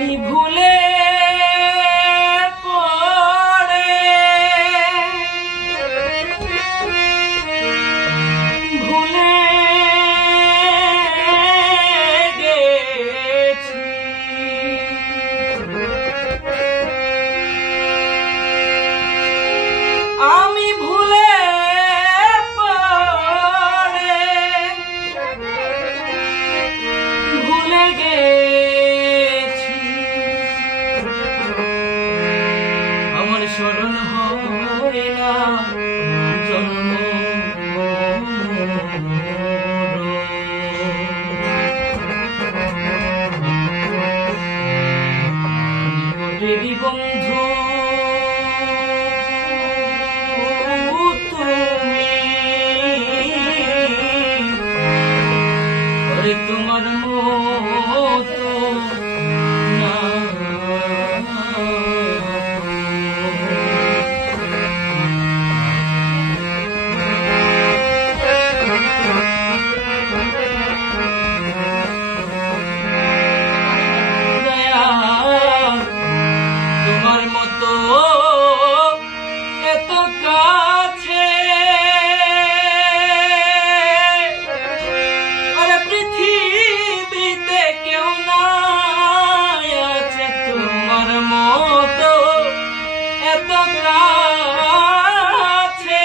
আমি ভুলে পড়ে ভুলে গেছি আমি ভুলে পড়ে ভুলে গেছি আমার স্মরণ হয় না জন্ম নিকটেরই বন্ধু তুমি তোমার মতো না তোমার মতো এত কাছে আরে পৃথিবীতে কেউ নাই আছে তোমার মতো এত কাছে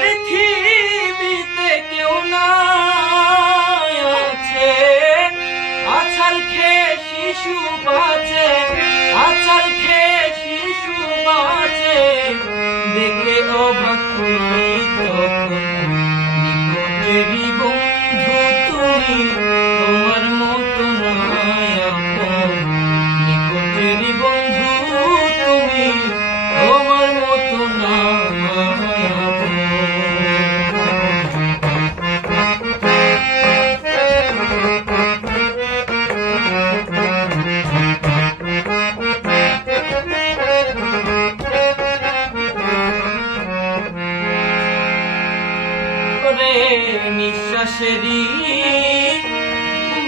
পৃথিবীতে কেউ নাই আছে আছাল খেয়ে শিশু বাঁচে আছাল খেয়ে শিশু বাঁচে দেখে অবাক হই তখন নিকটেরই বন্ধু তুমি তোমার মতো নয় আপন নিকটেরই বন্ধু তুমি তোমার মতো নয় আপন নিঃশ্বাসেরই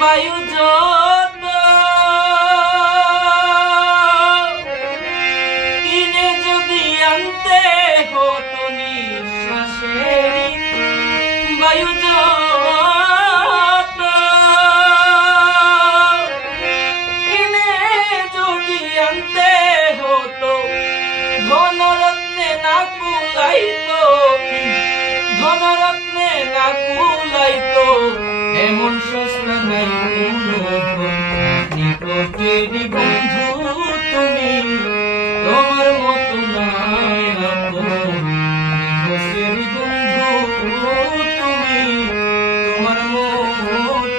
বায়ু যত কিনে যদি আনতে হতো নিঃশ্বাসেরই বায়ু যত কিনে যদি আনতে হতো ধনরত্নে না কুলাইতো ধনরত্নে না কুলাইতো এমন সস্তা নাই কোনো নিকটেরই বন্ধু তুমি তোমার মতো নাই আপন নিকটেরই বন্ধু তুমি তোমার মতো নাই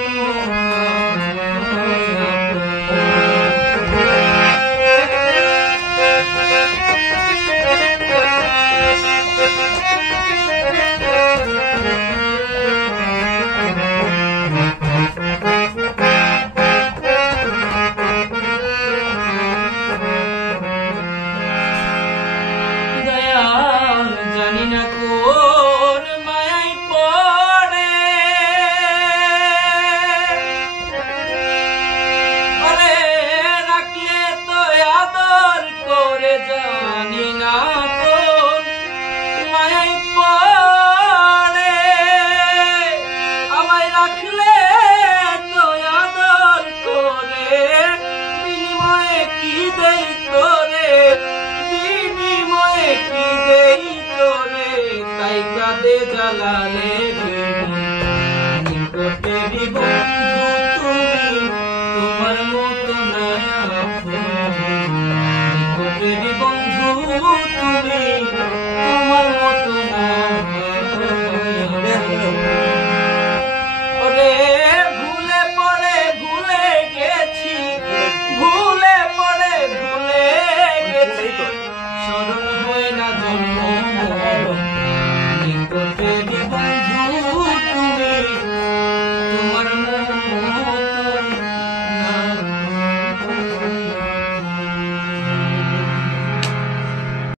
জানি না কোন মায়ায় পড়ে আরে রাখলে তো আদর করে জানি না কোন মায়ায় পড়ে আমায় রাখলে তো আদর করে বিনিময়ে কি দেই তোরে বিনিময়ে কি দেই তোরে তাই কাঁদে জ্বালালে নিকটেরই বন্ধু